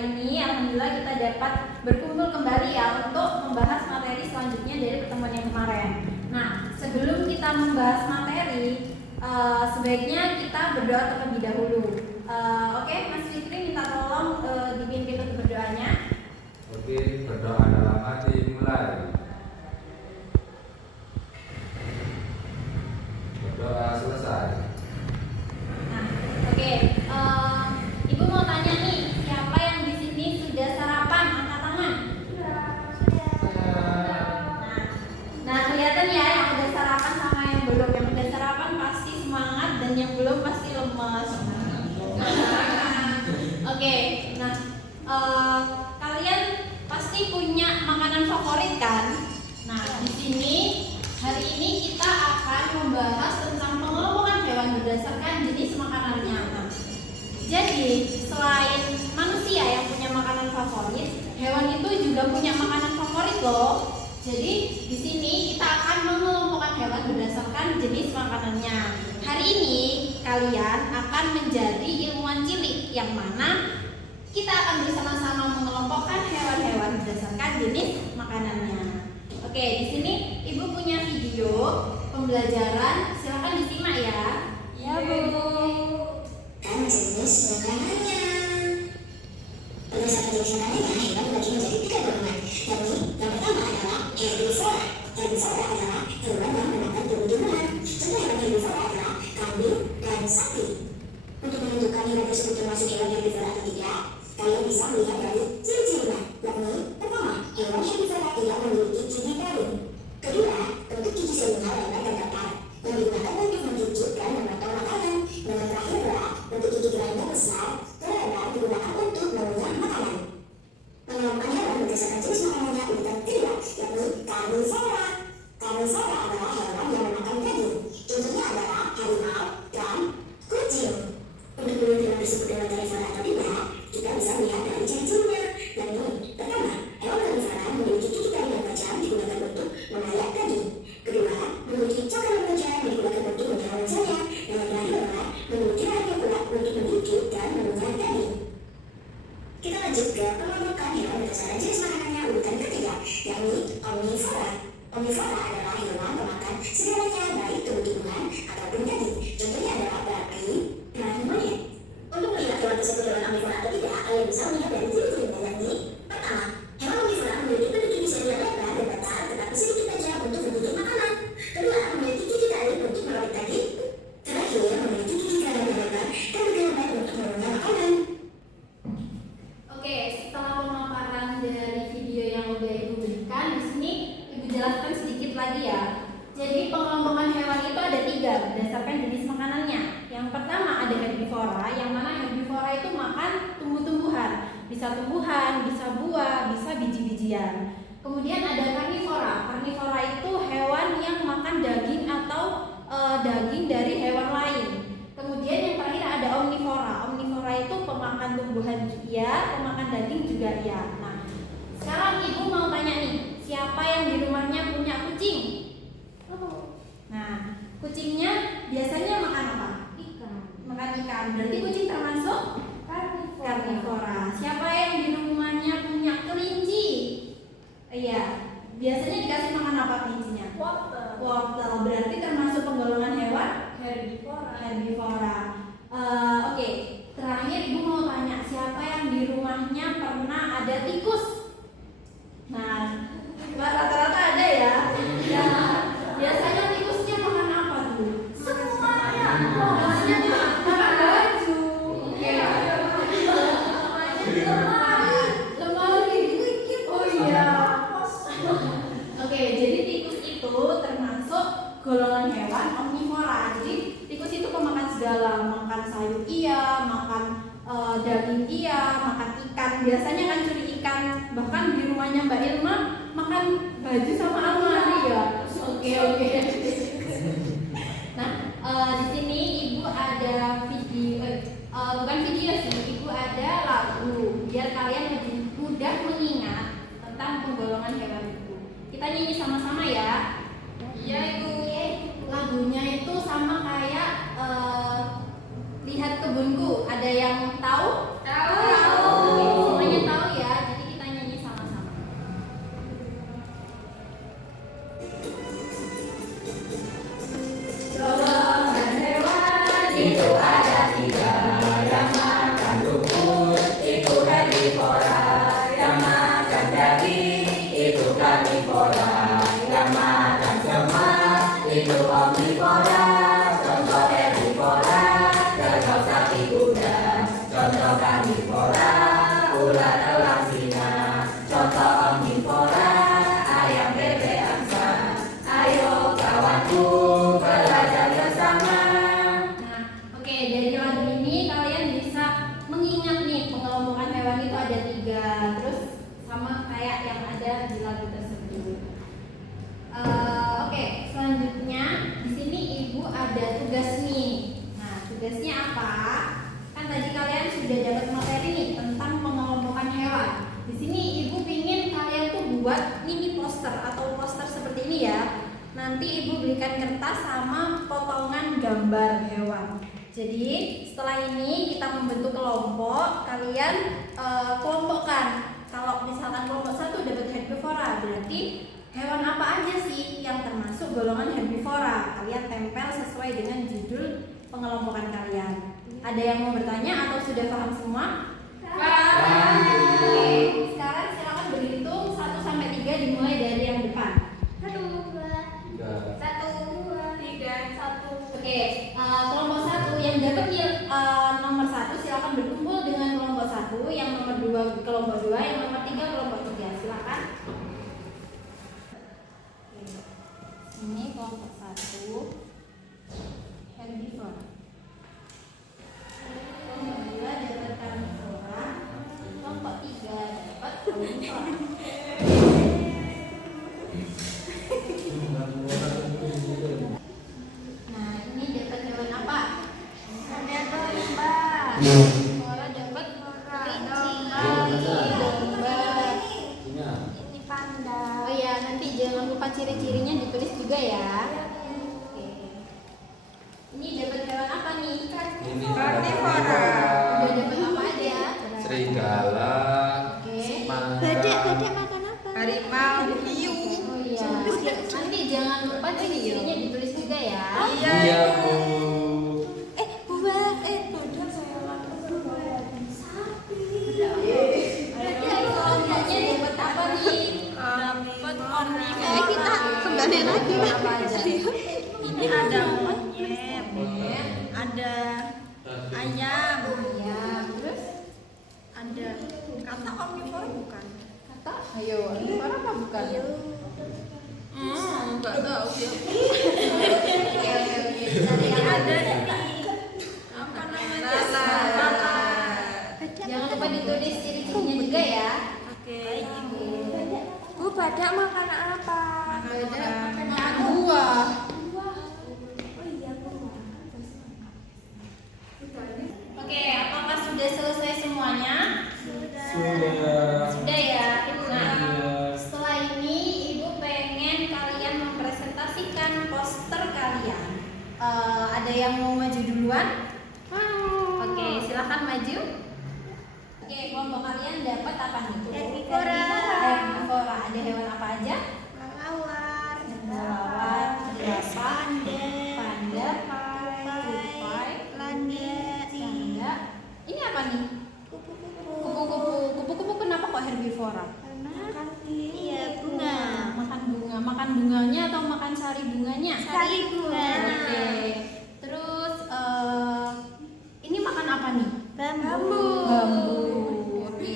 kali ini alhamdulillah kita dapat berkumpul kembali ya untuk membahas materi selanjutnya dari pertemuan yang kemarin. Nah, sebelum kita membahas materi, sebaiknya kita berdoa terlebih dahulu. Oke, Mas Fikri minta tolong dipimpin untuk berdoanya. Oke, berdoa dalam hati mulai. Berdoa selesai. Nah, oke. Ibu mau tanya nih, siapa yang di sini sudah sarapan? Angkat tangan. Nah, kelihatan ya yang udah sarapan sama yang belum. Yang udah sarapan pasti semangat dan yang belum pasti lemas. Oke, nah kalian pasti punya makanan favorit kan? Nah, di sini hari ini kita akan membahas tentang pengelompokan hewan berdasarkan jenis makanannya. Nah, jadi selain manusia yang punya makanan favorit, hewan itu juga punya makanan favorit loh. Jadi di sini kita akan mengelompokkan hewan berdasarkan jenis makanannya. Hari ini kalian akan menjadi ilmuwan cilik yang mana kita akan bersama-sama mengelompokkan hewan-hewan berdasarkan jenis makanannya. Oke, di sini Ibu punya video pembelajaran, silakan disimak ya. Ya, Bu. Kan jenis makanannya. Berdasarkan jenis makanannya, hewan dibagi menjadi 3 golongan. Yakni yang pertama adalah herbivora. Herbivora adalah hewan yang memakan tumbuh-tumbuhan. Contoh hewan herbivora adalah kambing dan sapi. Untuk menentukan hewan tersebut termasuk hewan herbivora atau tidak, kalian bisa melihat dari ciri-cirinya. Yakni pertama, hewan herbivora tidak memiliki gigi taring. Kedua, bentuk gigi seluruhnya lebar dan datar yang digunakan untuk menggigit dan memotong makanan. Dan yang terakhir adalah bentuk gigi gerainya besar dan lebar digunakan untuk mengunyah makanan. Pengelompokan hewan berdasarkan jenis makanannya urutan kedua, yakni karnivora. Karnivora adalah hewan yang memakan daging. Contohnya adalah harimau dan kucing. Untuk menilai hewan tersebut hewan karnivora atau tidak, kita bisa melihat dari ciri-cirinya. Yakni pertama, hewan karnivora memiliki gigi taring yang tajam digunakan untuk mengayak daging. Kedua, memiliki cakar yang tajam yang digunakan untuk menyerang sayap. Dan yang terakhir adalah memiliki rahang yang kuat untuk menggigit dan mengunyah daging. Kita lanjut ke pengelompokan hewan berdasarkan jenis makanannya urutan ketiga, yakni omnivora. Omnivora adalah hewan pemakan segalanya, baik tumbuh-tumbuhan ataupun daging. Contohnya adalah babi dan monyet. Untuk melihat hewan tersebut hewan omnivora atau tidak, kalian bisa melihat dari ciri-cirinya, yakni pertama, hewan omnivora memiliki bentuk gigi seri yang lebar dan datar tetapi sedikit tajam untuk menggigit makanan. Kedua, memiliki gigi taring untuk merobek daging. Terakhir, memiliki gigi geraham yang lebar dan bergelombang untuk mengunyah makanan. Oke, setelah pemaparan dari video yang udah Ibu berikan, di sini Ibu jelaskan sedikit lagi ya. Jadi pengelompokan hewan itu ada 3 berdasarkan jenis makanannya. Yang pertama ada herbivora, yang mana herbivora itu makan tumbuh-tumbuhan, bisa tumbuhan, bisa buah, bisa biji-bijian. Kemudian ada karnivora. Karnivora itu hewan yang makan daging atau daging dari hewan lain. Kemudian yang terakhir ada omnivora. Omnivora itu pemakan tumbuhan iya, pemakan daging juga iya. Nah, sekarang Ibu mau tanya nih, siapa yang di rumahnya punya kucing? Nah, kucingnya biasanya makan apa? Ikan. Makan ikan. Berarti kucing termasuk karnivora. Siapa yang di rumahnya punya kelinci? Iya. Biasanya dikasih makan apa kelincinya? Wortel. Berarti termasuk penggolongan hewan herbivora. Oke. Terakhir Ibu mau tanya, siapa yang di rumahnya pernah ada tikus? Nah, rata-rata ada ya. Ya. Biasanya tikusnya makan apa tuh? Semuanya. Biasanya makan baju. Lemari. Oh iya. Oke, jadi tikus itu termasuk golongan hewan omnivora. Jadi tikus itu pemakan segala, makan sayur iya, makan daging iya, makan ikan. Biasanya kan curi ikan. Bahkan di rumahnya Mbak Ilma makan baju sama almari ya. Oke. Nah, di sini Ibu ada video, bukan video sih, Ibu ada lagu biar kalian lebih mudah mengingat tentang penggolongan hewan itu. Kita nyanyi sama-sama ya. Iya Ibu. Lagunya itu sama kayak Lihat Kebunku. Ada yang tahu? Tahu. Oke, semuanya kayak yang ada di lagu tersebut. Oke, selanjutnya di sini ibu ada tugas nih. Nah, tugasnya apa? Kan tadi kalian sudah dapat materi nih tentang pengelompokan hewan. Di sini ibu pingin kalian tuh buat mini poster atau poster seperti ini ya. Nanti ibu belikan kertas sama potongan gambar hewan. Jadi setelah ini kita membentuk kelompok, kalian kelompokkan. Kalau misalkan kelompok 1 dapat herbivora, berarti hewan apa aja sih yang termasuk golongan herbivora? Kalian tempel sesuai dengan judul pengelompokan kalian. Ada yang mau bertanya atau sudah paham semua? Paham. Oke, sekarang silakan berhitung 1 sampai 3 dimulai dari yang depan. 1, 2, 3. 1, 2, 3, 1. Oke, kelompok 1 yang dapat nomor 1 silakan berkumpul dengan kelompok 1, yang nomor 2 kelompok 2, yang nomor 3 kelompok 3. Silakan. Ini kelompok 1 herbivora. Kelompok 2 dapat carnivora. Kelompok 3 dapat omnivora. Nah, ini dapat hewan apa? Ada domba. Omnivora dapat domba. Ini panda. Oh ya, nanti jangan lupa ciri-cirinya ditulis juga ya. Oke. Ini dapat hewan apa nih? Ini Karnivora. Udah dapat apa aja? serigala, Oke. Badek makan apa? Harimau, hiu. Oh iya. Nanti jangan lupa ciri-cirinya ditulis juga ya. Iya Bu. Buah. Bodor saya sapi. Berarti kelompoknya dapat apa nih? Dapat omnivora. Kita kembali lagi. Apa aja? Ini ada monyet, ada ayam, Ya, terus ada kata omnivora bukan? kata, ayo, omnivora apa bukan? Enggak tahu ya. Oke. Ini ada ini apa namanya? Lalat. Jangan lupa ditulis ciri-cirinya juga ya. Oke. Bu, badak makan apa? Makan buah. Oke, apakah sudah selesai semuanya? Sudah. Sudah ya. Nah, setelah ini ibu pengen kalian mempresentasikan poster kalian. Ada yang mau maju duluan? Oke, silakan maju. Oke, kelompok kalian dapat apa nih? Herbivora. Herbivora. Ada hewan apa aja? Kelawar. Kelawar, jerapah, panda, tupai, Landa. serangga. Ini apa nih? Kupu-kupu. Kupu-kupu kenapa kok herbivora? Iya, bunga. Makan bunga. Makan bunganya atau makan sari bunganya? Sari bunga. Oke. Terus ini makan apa nih? Bambu. Bambu. Oke.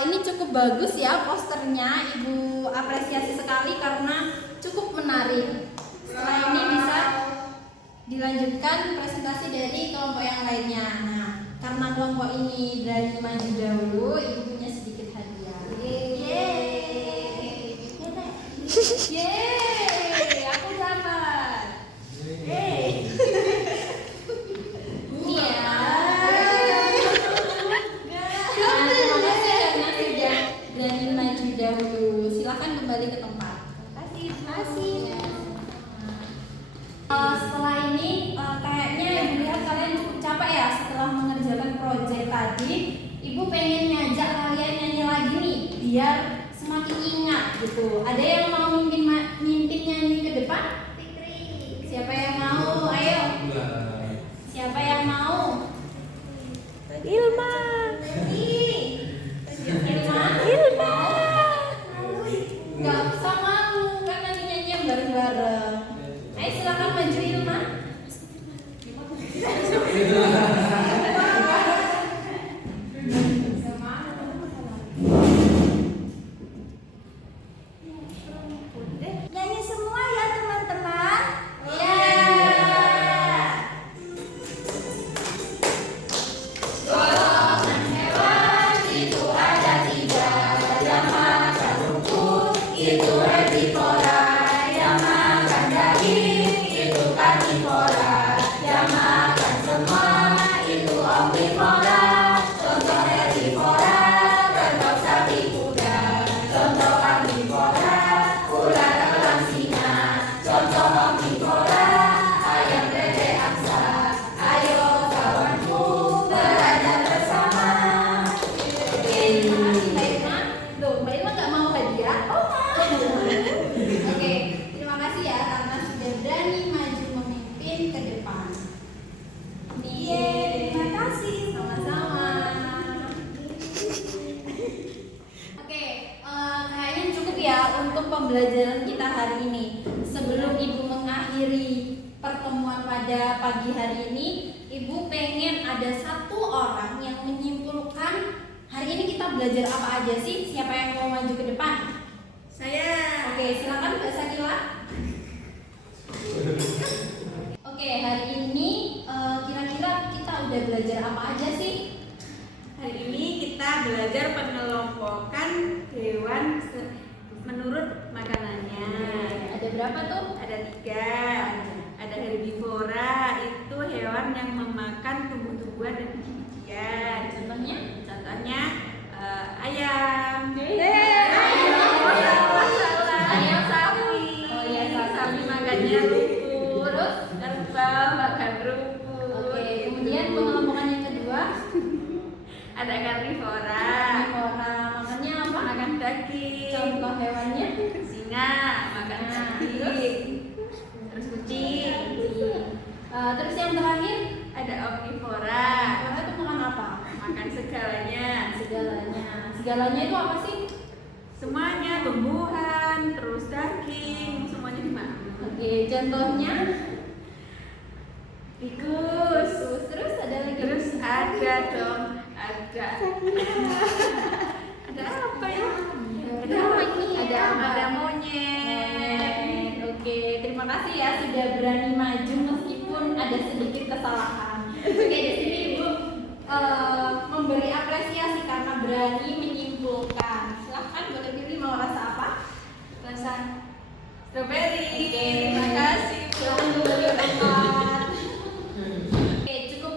Ini cukup bagus ya posternya. Ibu apresiasi sekali karena cukup menarik. Setelah ini bisa dilanjutkan presentasi dari kelompok yang lainnya. Nah, karena kelompok ini berani maju dahulu, ibu punya sedikit hadiah. Yeay. Yeay, aku dapat. Ini ya. Nah, terima kasih karena sudah berani maju dahulu. Silakan kembali ke tempat. Terima kasih. Setelah ini kayaknya ibu lihat kalian cukup capek ya setelah mengerjakan proyek tadi. Ibu pengen ngajak kalian nyanyi lagi nih biar semakin ingat gitu. Ada yang mau mimpin nyanyi ke depan? Siapa yang mau? Ayo. Siapa yang mau? Ilma. Ilma? Gak usah malu kan nanti nyanyi bareng-bareng. Ayo silakan maju Ilma. itu herbivora yang makan daging, itu karnivora yang makan semua, itu omnivora. Contoh herbivora, contoh sapi kuda, contoh karnivora, ular elang singa, contoh omnivora, ayam lele angsa. Ayo kawanku berada bersama. Oke, terima kasih Mbak Irma. Loh, Mbak Irma nggak mau hadiah? Oh, oke, terima kasih ya karena sudah berani maju memimpin ke depan. Terima kasih. Sama-sama. Oke, kayaknya cukup ya untuk pembelajaran kita hari ini. Sebelum Ibu mengakhiri pertemuan pada pagi hari ini, Ibu pengen ada satu orang yang menyimpulkan hari ini kita belajar apa aja sih? Siapa yang mau maju ke depan? Saya. Oke, silakan Mbak Sakila. Oke, hari ini kira-kira kita udah belajar apa aja sih? Hari ini kita belajar pengelompokan hewan menurut makanannya. Ada berapa tuh? Ada 3. Ada herbivora, itu hewan yang memakan tumbuh-tumbuhan dan biji-bijian. Contohnya? Contohnya ayam. Ayam. Sapi. Oh iya, sapi. Sapi makannya rumput. Terus? Kerbau makan rumput. Oke, kemudian pengelompokan yang kedua, Ada karnivora. karnivora, makannya apa? Makan daging. Contoh hewannya? Singa makan Nah, daging. Terus kucing. Terus yang terakhir, Ada omnivora. karena itu makan apa? Makan segalanya. Segalanya. Segalanya itu apa sih? Semuanya tumbuhan, terus daging, semuanya dimakan. Oke, contohnya? Tikus. Terus ada lagi? Terus ada dong, ada apa ya? Ada apa ini? Ada apa? Ada monyet. Oke, terima kasih ya sudah berani maju meskipun ada sedikit kesalahan. Oke, di sini Ibu memberi apresiasi karena berani menyimpulkan. Silahkan boleh pilih mau rasa apa? Rasa strawberry. Oke, Terima kasih. Silahkan kembali tempat. Oke, cukup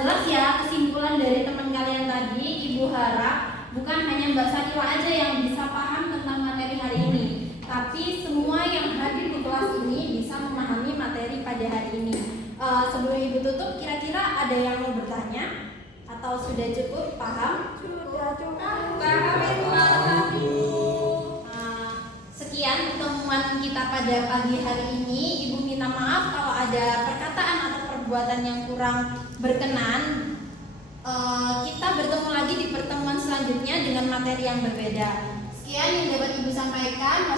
jelas ya kesimpulan dari teman kalian tadi. Ibu harap bukan hanya Mbak Sakila aja yang bisa paham tentang materi hari ini, tapi semua yang hadir di kelas ini bisa memahami materi pada hari ini. Sebelum Ibu tutup, kira-kira ada yang mau bertanya? Atau sudah cukup paham? Sudah cukup. Sekian pertemuan kita pada pagi hari ini. Ibu minta maaf kalau ada perkataan atau perbuatan yang kurang berkenan. Kita bertemu lagi di pertemuan selanjutnya dengan materi yang berbeda. Sekian yang dapat Ibu sampaikan.